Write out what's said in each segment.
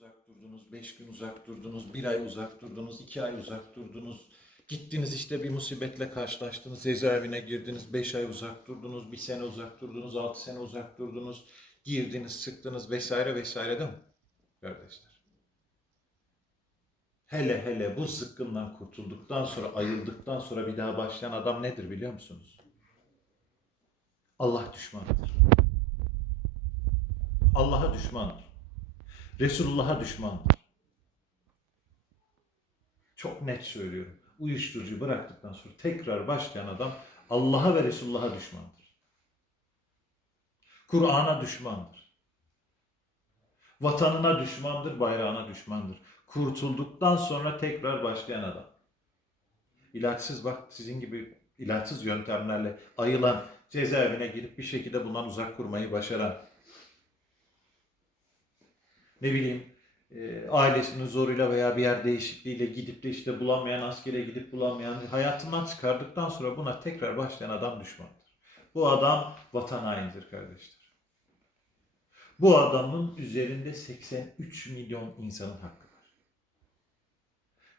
uzak durdunuz, beş gün uzak durdunuz, bir ay uzak durdunuz, iki ay uzak durdunuz. Gittiniz işte bir musibetle karşılaştınız, cezaevine girdiniz, beş ay uzak durdunuz, bir sene uzak durdunuz, altı sene uzak durdunuz, girdiniz, sıktınız vesaire vesaire değil mi? Kardeşler. Hele hele bu zıkkımdan kurtulduktan sonra, ayıldıktan sonra bir daha başlayan adam nedir biliyor musunuz? Allah düşmanıdır. Allah'a düşmandır. Resulullah'a düşmandır. Çok net söylüyorum. Uyuşturucuyu bıraktıktan sonra tekrar başlayan adam Allah'a ve Resulullah'a düşmandır. Kur'an'a düşmandır. Vatanına düşmandır, bayrağına düşmandır. Kurtulduktan sonra tekrar başlayan adam. İlaçsız bak sizin gibi ilaçsız yöntemlerle ayılan, cezaevine girip bir şekilde bundan uzak kurmayı başaran, ne bileyim e, ailesinin zoruyla veya bir yer değişikliğiyle gidip de işte bulamayan, askere gidip bulamayan, hayatından çıkardıktan sonra buna tekrar başlayan adam düşmandır. Bu adam vatan hainidir kardeşler. Bu adamın üzerinde 83 milyon insanın hakkı var.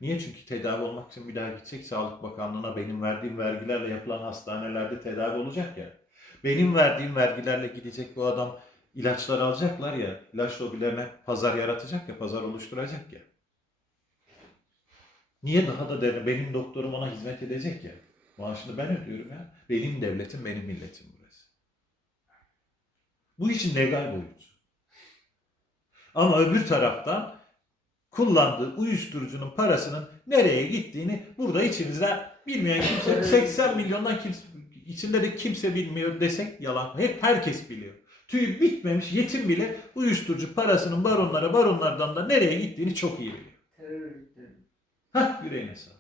Niye? Çünkü tedavi olmak için bir daha gidecek Sağlık Bakanlığı'na benim verdiğim vergilerle yapılan hastanelerde tedavi olacak ya. Benim verdiğim vergilerle gidecek bu adam ilaçlar alacaklar ya, ilaç lobilerine pazar yaratacak ya, pazar oluşturacak ya. Niye daha da derim, benim doktorum ona hizmet edecek ya. Maaşını ben ödüyorum ya. Benim devletim, benim milletim burası. Bu işin legal boyutu. Ama öbür taraftan kullandığı uyuşturucunun parasının nereye gittiğini burada içimizde bilmeyen kimse, 80 milyondan kimse, içinde de kimse bilmiyor desek yalan. Hep herkes biliyor. Tüyü bitmemiş yetim bile uyuşturucu parasının baronlara baronlardan da nereye gittiğini çok iyi biliyor. Hah yüreğine sağ.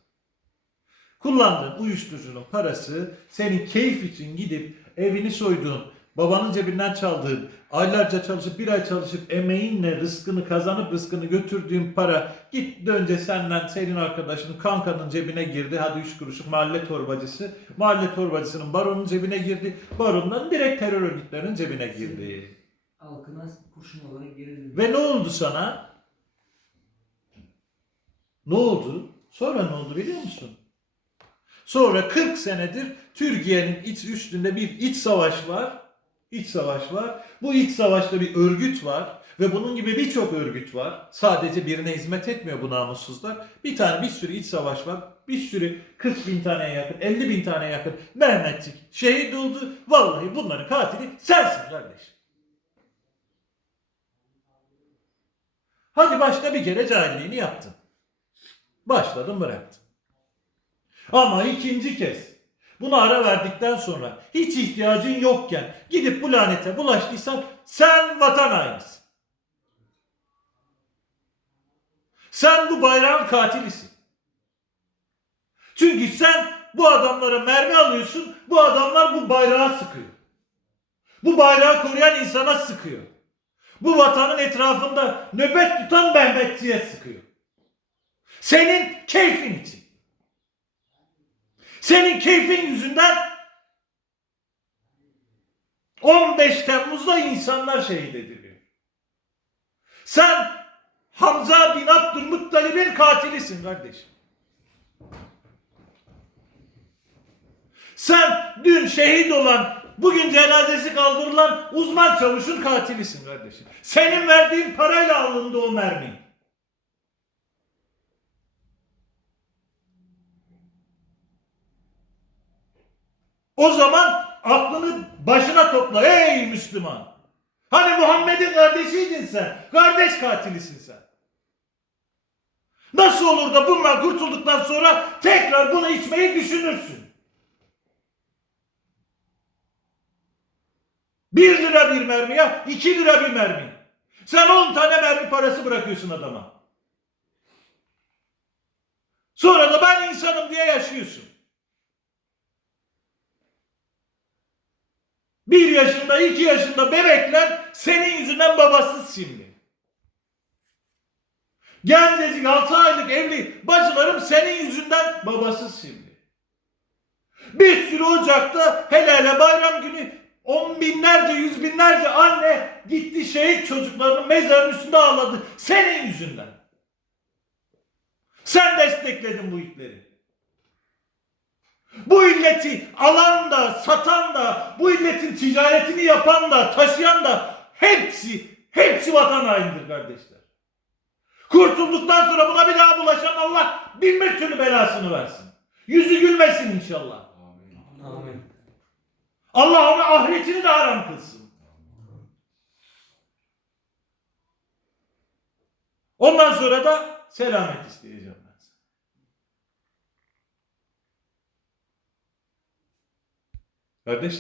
Kullandığın uyuşturucunun parası senin keyif için gidip evini soyduğun, babanın cebinden çaldığın, aylarca çalışıp bir ay çalışıp emeğinle rızkını kazanıp rızkını götürdüğün para gitti önce senden senin arkadaşının kankanın cebine girdi. Hadi üç kuruşluk mahalle torbacısı. Mahalle torbacısının baronun cebine girdi. Barondan direkt terör örgütlerinin cebine girdi. Halkına kurşun olarak dönüyor. Ve ne oldu sana? Ne oldu? Sonra ne oldu biliyor musun? Sonra 40 senedir Türkiye'nin iç üstünde bir iç savaş var. İç savaş var. Bu iç savaşta bir örgüt var ve bunun gibi birçok örgüt var. Sadece birine hizmet etmiyor bu namussuzlar. Bir tane bir sürü iç savaş var. Bir sürü 40 bin taneye yakın, 50 bin taneye yakın Mehmetçik şehit oldu. Vallahi bunların katili sensin kardeş. Hadi başta bir kere cahilliğini yaptın. Başladın bıraktın. Ama ikinci kez buna ara verdikten sonra hiç ihtiyacın yokken gidip bu lanete bulaştıysan sen vatan hainisin. Sen bu bayrağın katilisin. Çünkü sen bu adamlara mermi alıyorsun, bu adamlar bu bayrağı sıkıyor. Bu bayrağı koruyan insana sıkıyor. Bu vatanın etrafında nöbet tutan Mehmetçiye sıkıyor. Senin keyfin için. Senin keyfin yüzünden 15 Temmuz'da insanlar şehit ediliyor. Sen Hamza bin Abdülmuttalib'in katilisin kardeşim. Sen dün şehit olan, bugün cenazesi kaldırılan uzman çavuşun katilisin kardeşim. Senin verdiğin parayla alındı o mermi. O zaman aklını başına topla ey Müslüman. Hani Muhammed'in kardeşiydin sen. Kardeş katilisin sen. Nasıl olur da bunlar kurtulduktan sonra tekrar bunu içmeyi düşünürsün? Bir lira bir mermi ya, iki lira bir mermi. Sen on tane mermi parası bırakıyorsun adama. Sonra da ben insanım diye yaşıyorsun. Bir yaşında, iki yaşında bebekler senin yüzünden babasız şimdi. Gencecik altı aylık evli bacılarım senin yüzünden babasız şimdi. Bir sürü ocakta hele hele bayram günü On binlerce, yüz binlerce anne gitti şehit çocuklarının mezarının üstünde ağladı. Senin yüzünden. Sen destekledin bu itleri. Bu illeti alan da, satan da, bu illetin ticaretini yapan da, taşıyan da hepsi, hepsi vatan hainidir kardeşler. Kurtulduktan sonra buna bir daha bulaşan Allah bir türlü belasını versin. Yüzü gülmesin inşallah. Amin. Allah ona ahiretini de haram kılsın. Ondan sonra da selamet isteyeceğim ben. sana. Kardeşler